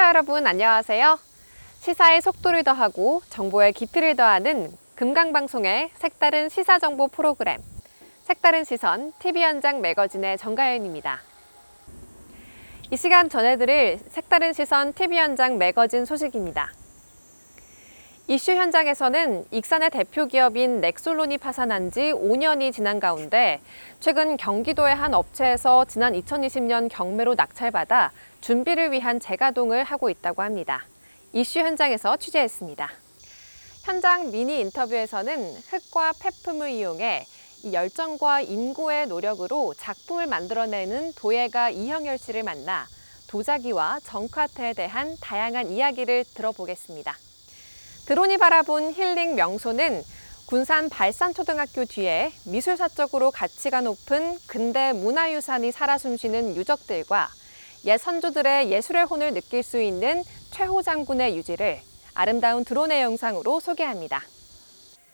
시청자 여러분 안녕하세요. 시사의 속도를 더하고 정보의 깊이를 더하는 금강방송의 색다른 시사정보 프로그램 색다른 시선 TV현장 매거진의 정가연입니다. 이 시간 전해드릴 색다른 시선 TV현장 매거진 소식입니다. 이슈 현장에서는 익산의 대표 기업인 넥솔론이 파산한 지 5년이 지난 가운데 최근 경기도의 한 업체에서 지난 2020년 경매로 낙찰받아 준비를 위한 재가동을 하고 있다고 합니다. 이슈 현장에서 취재했습니다. 현장 미니 인터뷰에서는 흙과 폐품을 이용해 이 열정과 인고의 노력으로 작품을 만들어내는 도예가 이형열 씨를 만나 도자기와 정카트에 대한 다양한 이야기를 들어보겠습니다. 드론이 바라본 힐링 명소는 군산 발산초등학교 뒤에 미술사적으로 가치가 높은 근대 문화유산이 살아 숨쉬는 유적들과 옛 선조들의 예술의 혼을 느낄 수 있는 최호장군의 유지를 아름다운 드론의 영상으로 소개합니다.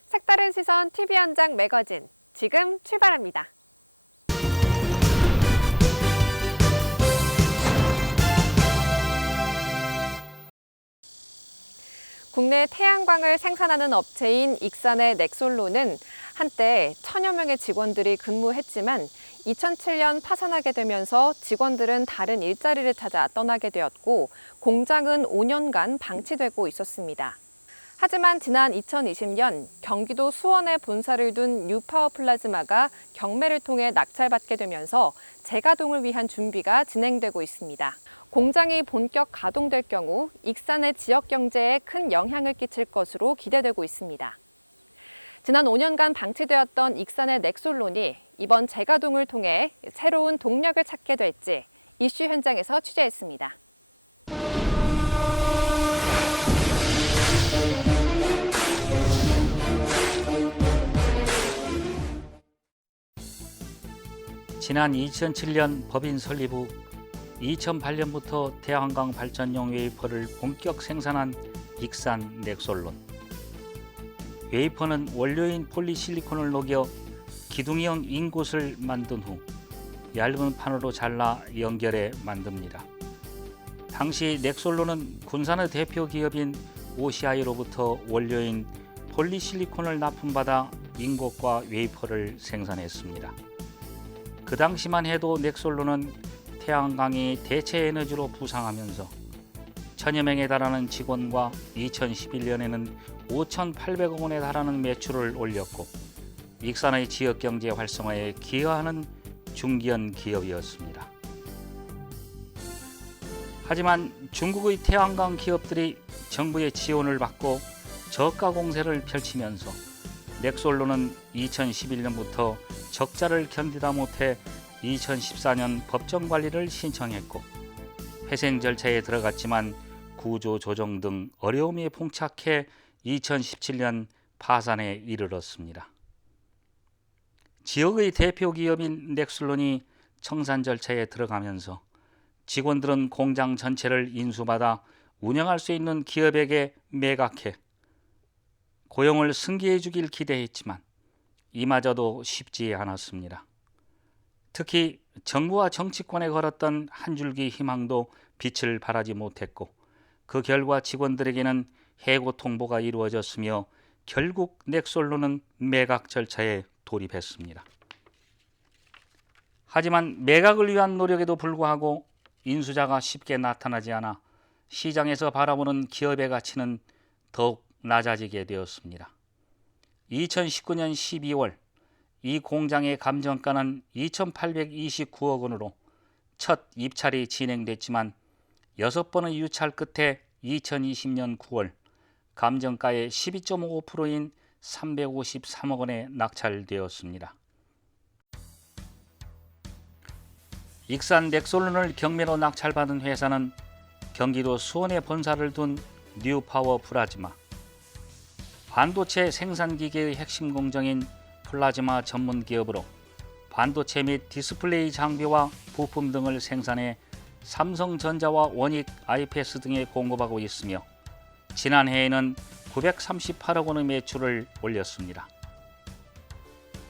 색다른 시선 TV현장 매거진, 지금 출발합니다. 국내 태양광을 생산하는 업체인 익산의 넥솔론은 한때 1000여 명의 직원들이 근무했지만 2007년 파산하게 되면서 직원들은 다른 일자리를 찾아 떠나게 되었고 공장은 5년간 방치되고 있었습니다. 하지만 지난 2020년 경기도 수원에 본사를 둔 뉴파워 플라즈마가 경매를 통해 낙찰받게 되면서 재가동을 위한 준비가 진행되고 있습니다. 공장이 본격 가동될 경우 익산의 지역 경제에 큰 영향을 끼칠 것으로 기대되고 있습니다. 지난 5년간 방치되었던 익산의 넥솔론이 이번 재가동을 통해 새로운 동력을 찾게 될지 이슈 현장에서 취재했습니다. 지난 2007년 법인 설립 후 2008년부터 태양광 발전용 웨이퍼를 본격 생산한 익산 넥솔론. 웨이퍼는 원료인 폴리실리콘을 녹여 기둥형 인곳을 만든 후 얇은 판으로 잘라 연결해 만듭니다. 당시 넥솔론은 군산의 대표 기업인 OCI로부터 원료인 폴리실리콘을 납품받아 인곳과 웨이퍼를 생산했습니다. 그 당시만 해도 넥솔론은 태양광이 대체 에너지로 부상하면서 1000여 명에 달하는 직원과 2011년에는 5,800억 원에 달하는 매출을 올렸고 익산의 지역경제 활성화에 기여하는 중견 기업이었습니다. 하지만 중국의 태양광 기업들이 정부의 지원을 받고 저가 공세를 펼치면서 넥솔론은 2011년부터 적자를 견디다 못해 2014년 법정관리를 신청했고 회생 절차에 들어갔지만 구조 조정 등 어려움이 봉착해 2017년 파산에 이르렀습니다. 지역의 대표 기업인 넥솔론이 청산 절차에 들어가면서 직원들은 공장 전체를 인수받아 운영할 수 있는 기업에게 매각해 고용을 승계해 주길 기대했지만 이마저도 쉽지 않았습니다. 특히 정부와 정치권에 걸었던 한 줄기 희망도 빛을 발하지 못했고 그 결과 직원들에게는 해고 통보가 이루어졌으며 결국 넥솔론은 매각 절차에 돌입했습니다. 하지만 매각을 위한 노력에도 불구하고 인수자가 쉽게 나타나지 않아 시장에서 바라보는 기업의 가치는 더욱 낮아지게 되었습니다. 2019년 12월 이 공장의 감정가는 2,829억 원으로 첫 입찰이 진행됐지만 6번의 유찰 끝에 2020년 9월 감정가의 12.5%인 353억 원에 낙찰되었습니다. 익산 넥솔론을 경매로 낙찰받은 회사는 경기도 수원에 본사를 둔 뉴파워 플라즈마, 반도체 생산기계의 핵심 공정인 플라즈마 전문 기업으로 반도체 및 디스플레이 장비와 부품 등을 생산해 삼성전자와 원익, IPS 등에 공급하고 있으며 지난해에는 938억 원의 매출을 올렸습니다.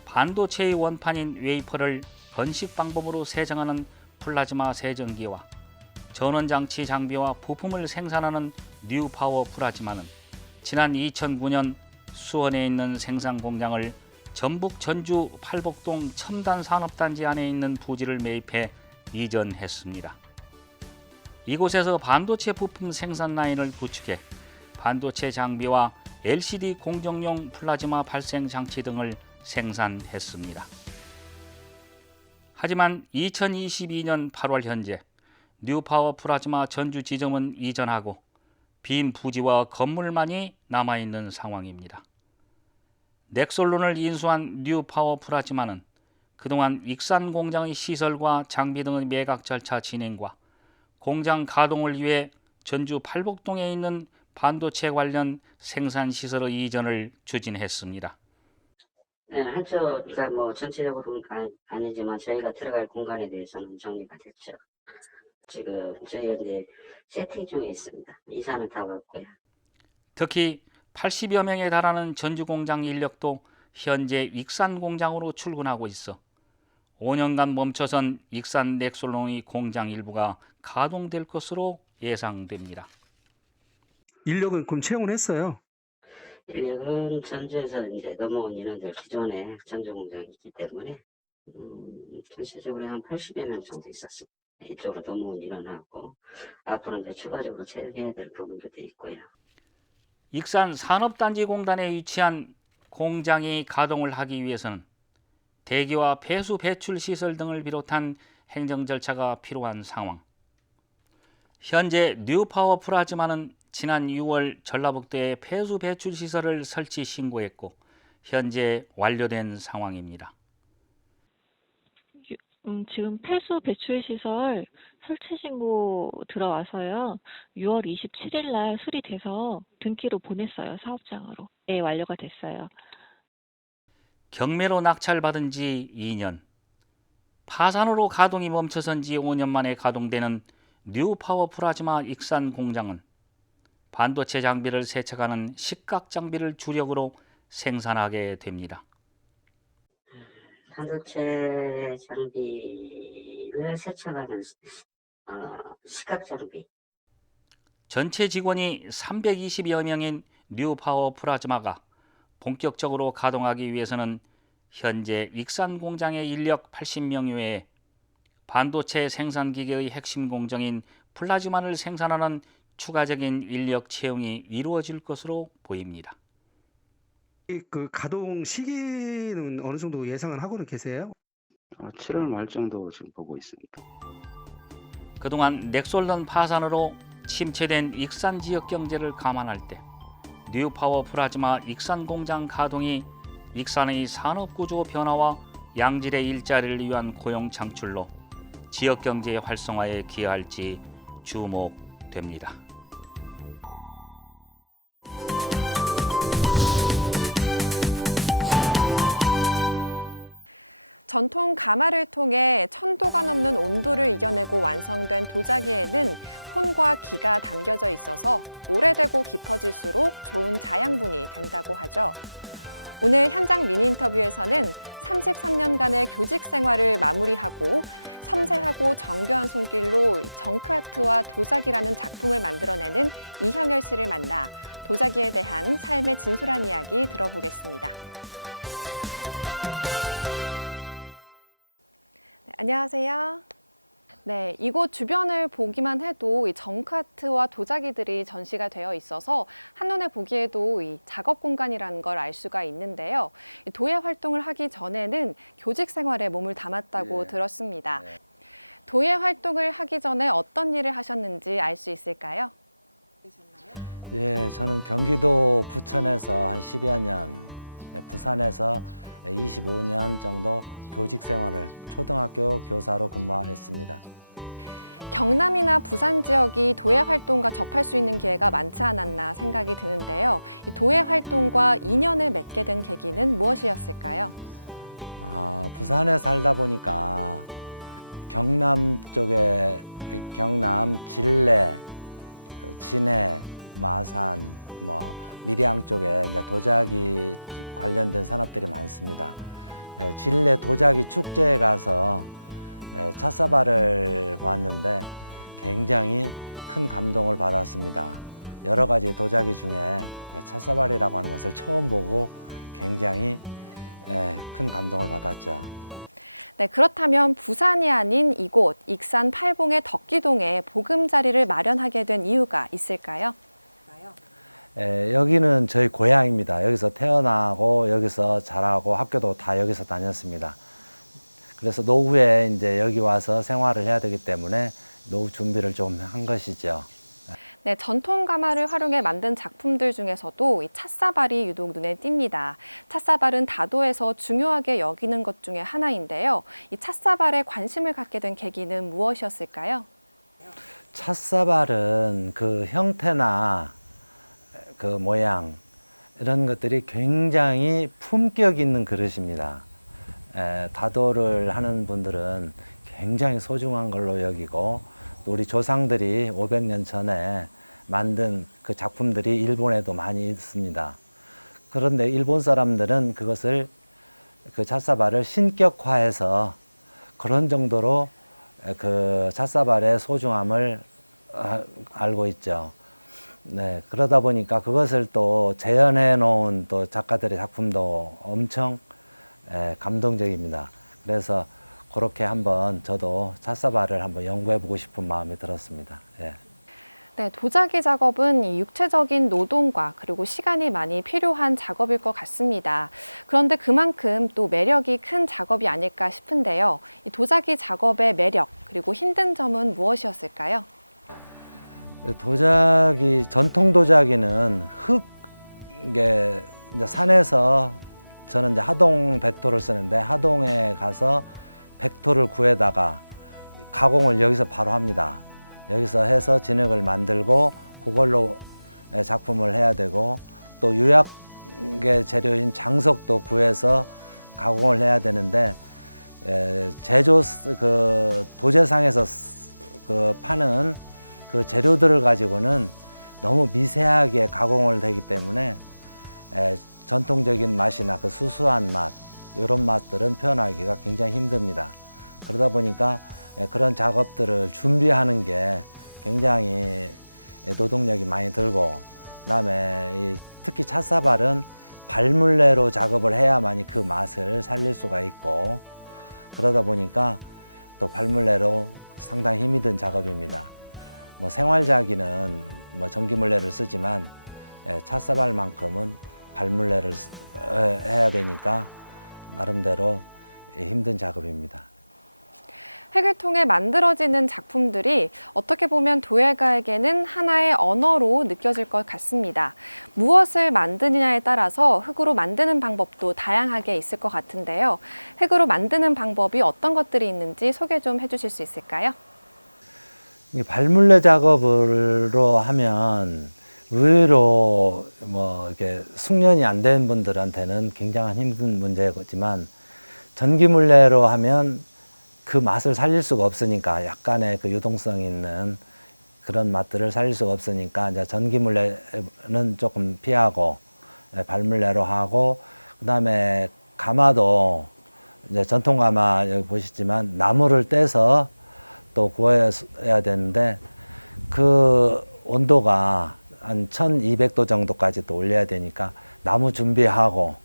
반도체의 원판인 웨이퍼를 건식 방법으로 세정하는 플라즈마 세정기와 전원장치 장비와 부품을 생산하는 뉴파워 프라즈마는 지난 2009년 수원에 있는 생산 공장을 전북 전주 팔복동 첨단산업단지 안에 있는 부지를 매입해 이전했습니다. 이곳에서 반도체 부품 생산 라인을 구축해 반도체 장비와 LCD 공정용 플라즈마 발생 장치 등을 생산했습니다. 하지만 2022년 8월 현재 뉴파워 프라즈마 전주 지점은 이전하고 빈 부지와 건물만이 남아있는 상황입니다. 넥솔론을 인수한 뉴파워 프라즈마는 그동안 익산 공장의 시설과 장비 등의 매각 절차 진행과 공장 가동을 위해 전주 팔복동에 있는 반도체 관련 생산 시설의 이전을 추진했습니다. 네, 한쪽가 뭐 전체적으로는 아니지만 저희가 들어갈 공간에 대해서는 정리가 됐죠. 지금 저희가 이제 세팅 중에 있습니다. 이사는 다 왔고요. 특히 80여 명에 달하는 전주 공장 인력도 현재 익산 공장으로 출근하고 있어 5년간 멈춰선 익산 넥솔론의 공장 일부가 가동될 것으로 예상됩니다. 인력은 그럼 채용을 했어요? 인력은 전주에서 이제 넘어온 인원들 기존에 전주 공장이 있기 때문에 전체적으로 한 80여 명 정도 있었습니다. 이쪽으로 넘어온 인원하고 앞으로 이제 추가적으로 채용해야 될 부분들도 있고요. 익산 산업단지 공단에 위치한 공장이 가동을 하기 위해서는 대기와 폐수 배출 시설 등을 비롯한 행정 절차가 필요한 상황. 현재 뉴파워 프라즈마는 지난 6월 전라북도에 폐수 배출 시설을 설치 신고했고 현재 완료된 상황입니다. 지금 폐수 배출 시설 설치 신고 들어와서요. 6월 27일 날 수리돼서 등기로 보냈어요. 사업장으로. 네, 완료가 됐어요. 경매로 낙찰받은 지 2년, 파산으로 가동이 멈춰선 지 5년 만에 가동되는 뉴파워 프라즈마 익산 공장은 반도체 장비를 세척하는 식각 장비를 주력으로 생산하게 됩니다. 반도체 장비를 세척하는 식각 장비. 전체 직원이 320여 명인 뉴파워 프라즈마가 본격적으로 가동하기 위해서는 현재 익산 공장의 인력 80명 외에 반도체 생산 기계의 핵심 공정인 플라즈마를 생산하는 추가적인 인력 채용이 이루어질 것으로 보입니다. 그 가동 시기는 어느 정도 예상은 하고는 계세요? 7월 말 정도 지금 보고 있습니다. 그동안 넥솔론 파산으로 침체된 익산 지역 경제를 감안할 때 뉴파워 프라즈마 익산 공장 가동이 익산의 산업구조 변화와 양질의 일자리를 위한 고용 창출로 지역 경제의 활성화에 기여할지 주목됩니다. 전통 가마를 통해 1000도가 넘는 온도를 이겨내고 완성된 도자기에는 혼과 기가 담겨져 있어서 오래되고 깊어질수록 좋은 자양분이 된다고 하죠. 오늘 현장 미니 인터뷰에서는 33년간의 교직 생활을 마무리하고 섬세하고 정교한 손길로 정크아트와 도자기라는 작품을 만들어내는 이형열 씨를 만나 도자기에 대한 삶의 진솔한 이야기 들어보겠습니다. 네, 안녕하세요. 네, 이곳 주변을 보기만 해도 이 정크아트와 도자기들이 전시가 되어 있어서 한눈에 보기에도 이 작업 공간이라는 걸 알 수가 있는데요. 이 도예 활동을 하기 전에는 교직 생활에 몸을 담았다고 들었습니다. 도예 활동을 하기 전에 어떤 일을 하셨는지 알 수 있을까요? 예, 저는 경기도 부천에서 한 10여 년, 부산에서 25년 정도 교직 생활을 초등학교 교사로 근무했습니다. 경남이나 부산 지역이 도예 활동과 접할 수 있는 기회가 많지 않았나 생각이 드는데요. 이 도예 활동과 인연을 맺게 된 계기는 무엇이었을까요? 부산에 살다 보니까 경남 쪽에 경남, 진래, 진해, 마산, 밀양 쪽에 이제 도자기 관련된 산업들이 많습니다. 진래 도자기 축제에 가서 찻사발을 봤는데 굉장히 큰 감동을 받았습니다. 여러 가지 도자기 중에 찻사발이라고 하는 것을 처음 보고 굉장히 큰 감동을 받았죠. 네, 그렇다면 부산이 아닌 이곳 익산 팔봉의 덕기동에 보금자리를 마련하게 된 이유가 있을까요? 여기는 저희 고향입니다. 여기서 태어나고 여기서 자라고 학교도 다 여기서 다녔습니다. 그래서 노후에 이제 여기 와서 생활을 해야 되기 때문에 노후 준비를 좀 한 것이죠. 네, 전통 가마를 활용해 만든 작품들 중에서도 이 찻사발이 유독 눈에 띕니다. 찻사발은 다도에서 중요하게 여기는 것 중에 하나인데요. 이 찻사발에 관심을 갖게 된 계기는 무엇이었을까요? 찻사발은 그 형태나 그 모양 이런 것들이 굉장히 품격 있는 그릇입니다. 다도를 하는 분들은 굉장히 소중한 걸로 여기고 또 우리 조상들이 500년 전에 만든 그 작품들이 일본에도 많이 있습니다. 그런데 일본 사람들은 그것을 그 찻사발을 신격화해서 그런 정도로 그 찻사발의 소중함을 알고 있죠. 네, 그러다 보니까 그것을 또 재현해 놓은 또 작가들의 작품도 엄청 감동적입니다. 그래서 그렇게 한번 저도 찻사발을 한번 연구해 보고 싶은 마음이 들었습니다. 예. 네, 도자기 작업은 이 육체적인 노동과 그리고 시간이 많이 필요한 작업일 것 같습니다. 그런데 그만큼 또 매력이 큰 작업이 아닐까 싶은데요. 이 도자기 작업의 매력 그리고 힘든 점은 무엇이었을까요? 전통 도자기는 이게 이제 산에서 저는 이제 하동 백토를 쓰는데 하동에 가서 백토를 구해다가 가공을 여기서 바로 합니다. 여기서 해서 진흙을 만들고 그걸로 작품을 해야 되고 또 유약의 재료인 장석도 구해서 가공을 해야 되는데 도제상에서 파는 그 재료들을 가지고는 너무 미세하게 가공을 되기 때문에 전통적인 맛이나 그 수수한 맛 이런 맛들은 표현하기가 굉장히 힘듭니다. 그러다 보니까 그런 작업들을 준비하는 게 굉장히 노동력이 많이 들고 그다음에 특히 찻사발은 발물레로 작업을 해야만이 그 맛을 살릴 수가 있고 그러다 보니까 또 발물레로 상당히 힘이 든 작업입니다. 뭐 생활자기는 뭐 전기물레를 쓰지만 찻사발만큼은 발물레를 해야 되니까 나름대로 힘든 작업입니다. 획을 통해 만들어지는 작품들이 어떻게 보면 도예가에게는 하나의 언어로 느껴질 것 같습니다. 무엇을 만드느냐에 따라서 흙으로 만드는 방법도 다양하게 있을 것 같은데요. 흙으로 만드는 방법이 어떤 것들이 있는지 소개 좀 해주실 수 있을까요? 발물레 작업으로 하면 의외로 뭐 이렇게 숙련이 안 된 분들한테는 굉장한 힘든 문제지만 전기물레로 하면 그 맛을 살릴 수가 없으니까 약간의 그 유동성 있는 그런 맛들을 살릴 수가 없으니까 이제 전기물레는 조금 피하고 발물레로 하고 그다음에 가마도 이제 전통 가마 여기 보시지만 나무를 떼서 또 구워야 되는데 그 온도가 한 1200도 정도까지 또 올려야 되니까 나무 준비하고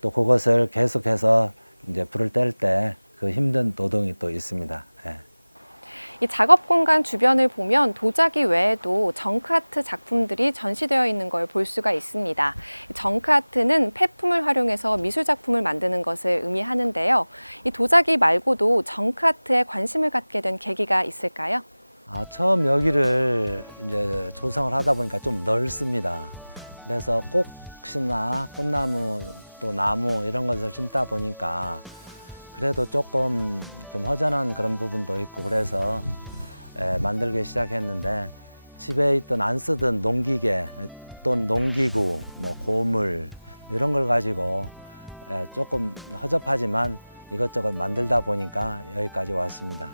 또 그것을 계속해서 이제 불을 뗄 때 그 힘든 노동이 또 있습니다. 예. 이 작업 공간 주변을 보면 도자기 외에도 정크아트 작품들이 전시되어 있는 걸 볼 수가 있습니다. 정크아트는 폐품을 활용해서 미술 작품을 만드는 것을 의미하는데요. 이 도자기 말고도 정크아트에 관심을 갖게 된 계기가 있을까요? 처음 여기를 이제 조성을 하다 보니까 좀 넓습니다. 그래서 꽃이나 꽃나무 또 나무 이런 것을 심다 보니까 그래도 조금 좀 허전한 그런 부분도 있고 그래서 만들기 시작했는데 집에 있던 안 쓰던 농기계 또 농기구 뭐 고물 이런 걸 가지고 조금 허접하지만 이것저것 만들다 보니까 여기까지 왔습니다.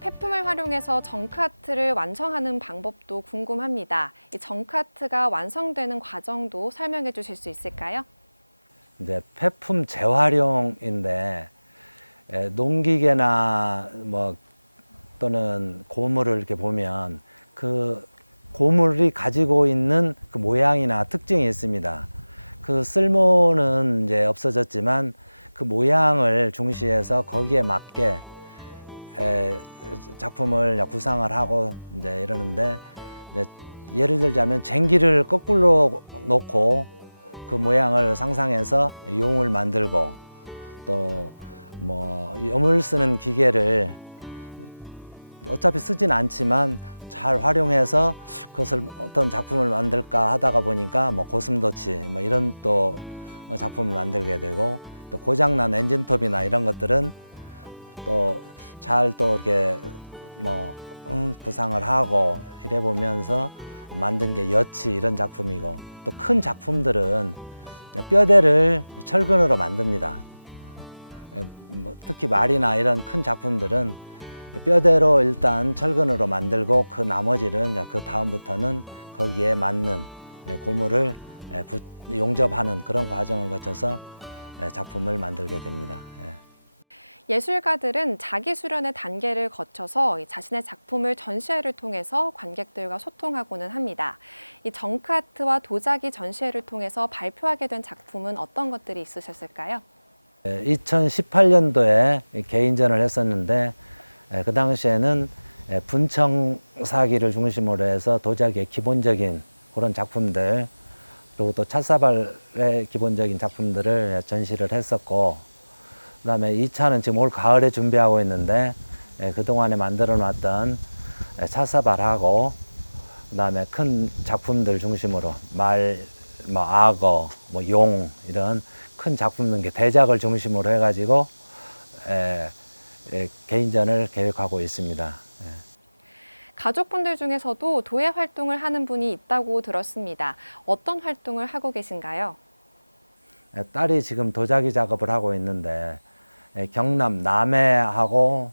폐품을 활용해서 정크아트를 완성하는 방법도 궁금합니다. 이 정크아트가 완성되는 과정도 설명해 주실 수 있을까요? 이제 폐품 재활용인데 농기계나 뭐 또는 고물을 이렇게 보면 그 고물이 가지고 있는 그 모양이나 특징이 있습니다. 그 쓸모는 이제 없어졌지만 그 모양을 중시해서 거기에 맞게 작품을 구상을 하고 이제 이러는데, 이제 예를 들자면 쟁기를 거꾸로 놓고 그 모양을 상상해서 용을 만들고, 또 뭐 염을 쓰는 기계를 어차피 쓰진 않지만 잘 활용해서 그것을 어떤 작품을 만들까 하다가 보니까 뭐 고슴도치 뭐 이런 또 작품을 만들게 되고, 또 고장난 엔진톱이나 이런 것들은 또 잘 또 이렇게 뭐 구상을 하고 이래 보면서 만든 게 여치 이런 작품이고, 또 큰 작품들은 뼈대를 철근으로 만듭니다. 뭐 특히 말이나 이런 큰 작품들은 뼈대로 일단 철근으로 만들고, 그 나머지는 그 다음부터는 거기에 맞는 고무를 용접하는 그런 과정을 거쳐서 작품을 만들게 됩니다. 예술가들은 자기 수련의 단계를 거쳐서 자신의 작품을 전시회를 통해서 관객들과 소통하고는 합니다. 이 정크아트와 도자기 전시회를 통해서 발표하게 된 작품은 어떤 것들이 있으셨을까요? 2018년도에 개인전을 했었는데, 그 당시에는 분청사기를 중심으로 해서 도자기의 기본적인 그런 작품들, 그리고 또 찻사발의 기본적인 작품들을 전시를 했었고, 그다음에 2차는 지금 올 가을에 준비하고 있는데, 그동안에 만들어 놨던 찻사발하고, 그다음에 큰 작품들 중심으로 말, 뭐 악어, 뭐 용 이런 큰 작품 등 대작을 중심으로 해가지고 개인전을 계획하고 있습니다. 가족분들 중에서도 도예 활동을 하는 분이 있다고 들었습니다. 어떤 활동을 하고 계신가요? 딸이 지금 도자기 작업을 하고 있는데, 경남 남해하고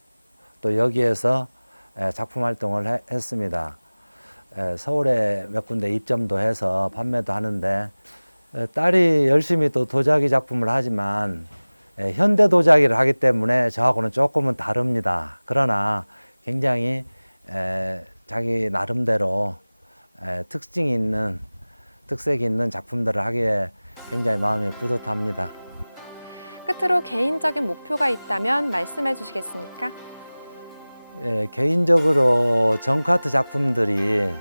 또 여기에서 작품 활동을 했습니다. 서울에 몇 군데 입점도 해서 판매도 하는데, 딸이 열심히 또 도자기 작품을 하지만 현대 도자기를 하기 때문에 저하고는 조금은 다릅니다. 그러나 굉장히 자기 나름대로 특징이 있는, 특색이 있는 작품들을 하기에 굉장히 마음이 뿌듯합니다. 끝으로 개인적인 목표가 있다면 말씀해 주시겠습니까? 개인적으로 정크아트 작품들이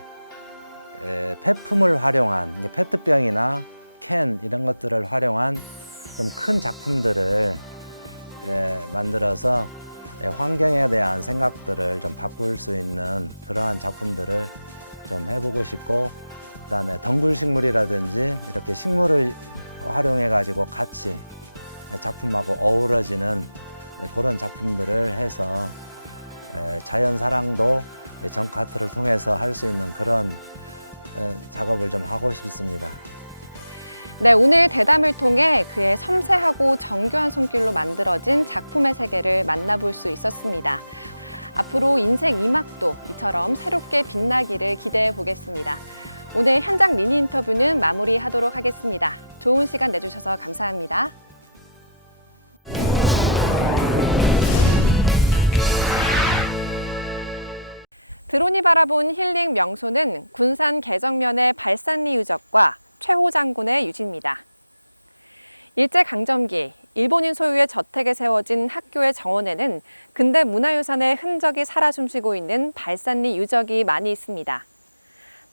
폐품을 활용한 페트병이나 캔 이런 것들을 활용한 좀 큰 작품들을 만들어서 환경에 대한 생각들을 좀 바꿀 수 있는 그러한 작품들을 좀 해보고 싶고, 그다음에 덩굴식물이라든지 이렇게 식물을 활용해 가지고 같이 작품하고 어우러지는 그런 작품들을 해서 자연 사랑도 정크아트를 통해서 할 수 있는 그런 작업을 좀 하고 싶습니다. 네, 오늘 대담을 통해 그의 섬세하고 정교한 손길로 만들어진 작품의 세계를 만나볼 수 있었습니다. 앞으로 인생 2막도 이처럼 새롭게 빛나기를 기대해 보겠습니다. 오늘 현장 미니 인터뷰는 마무리하도록 하겠습니다. 좋은 시간 내주셔서 감사합니다. 드론이 바라본 힐링 명소는 군산 개정면의 발산리 유적과 최호 장군의 유지입니다. 일제강점기 일본인 소유의 저택에 세워진 학교의 정원에는 근대 문화유산의 흔적이 살아 숨쉬고 있는 발산리 유적이 많이 있습니다.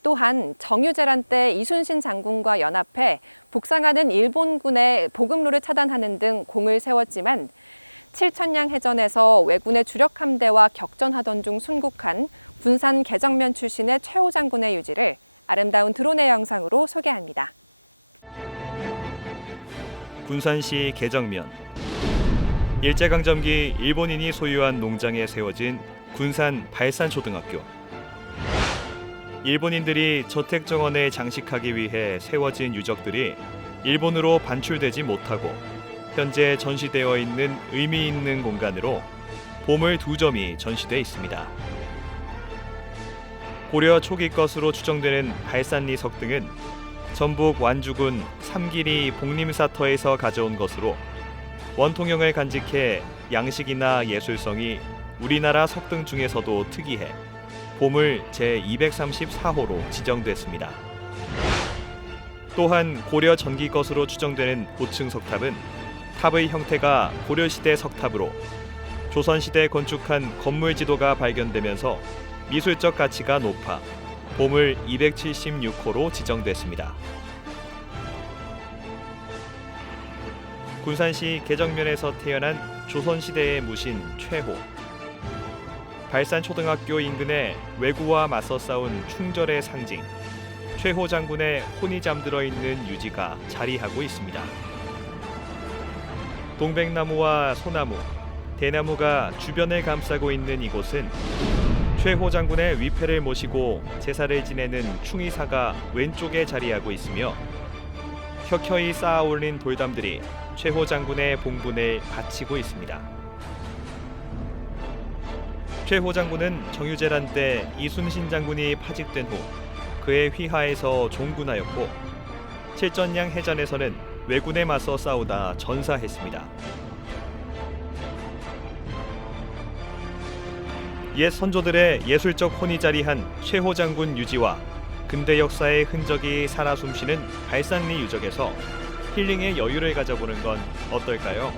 또한 정유재란 때 이순신 장군과 연합해 북상하는 일본군의 보급로를 차단하는 등 공을 세웠지만 7천량 해전에서 왜군의 주력 함대와 격전하던 중 순국한 군산 개정면 출신의 최호 장군의 유지를 아름다운 드론의 영상으로 소개합니다. 군산시 개정면. 일제강점기 일본인이 소유한 농장에 세워진 군산 발산초등학교. 일본인들이 저택 정원에 장식하기 위해 세워진 유적들이 일본으로 반출되지 못하고 현재 전시되어 있는 의미 있는 공간으로 보물 2점이 전시돼 있습니다. 고려 초기 것으로 추정되는 발산리 석등은 전북 완주군 삼기리 복림사터에서 가져온 것으로 원통형을 간직해 양식이나 예술성이 우리나라 석등 중에서도 특이해 보물 제234호로 지정됐습니다. 또한 고려 전기 것으로 추정되는 5층 석탑은 탑의 형태가 고려시대 석탑으로 조선시대 건축한 건물 지도가 발견되면서 미술적 가치가 높아 보물 276호로 지정됐습니다. 군산시 계정면에서 태어난 조선시대의 무신 최호. 발산초등학교 인근에 왜구와 맞서 싸운 충절의 상징 최호 장군의 혼이 잠들어 있는 유지가 자리하고 있습니다. 동백나무와 소나무, 대나무가 주변을 감싸고 있는 이곳은 최호 장군의 위패를 모시고 제사를 지내는 충의사가 왼쪽에 자리하고 있으며 켜켜이 쌓아 올린 돌담들이 최호 장군의 봉분을 바치고 있습니다. 최호 장군은 정유재란 때 이순신 장군이 파직된 후 그의 휘하에서 종군하였고 칠전량 해전에서는 왜군에 맞서 싸우다 전사했습니다. 옛 선조들의 예술적 혼이 자리한 최호 장군 유지와 근대 역사의 흔적이 살아 숨쉬는 발산리 유적에서 힐링의 여유를 가져보는 건 어떨까요?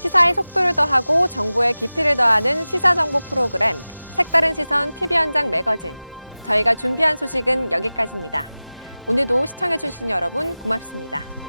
시사의 속도를 더하고 정보의 깊이를 더하는 시사정보 프로그램 색다른 시선 TV 현장 매거진. 저희가 준비한 소식은 여기까지입니다. 오늘도 시청해주신 여러분 고맙습니다.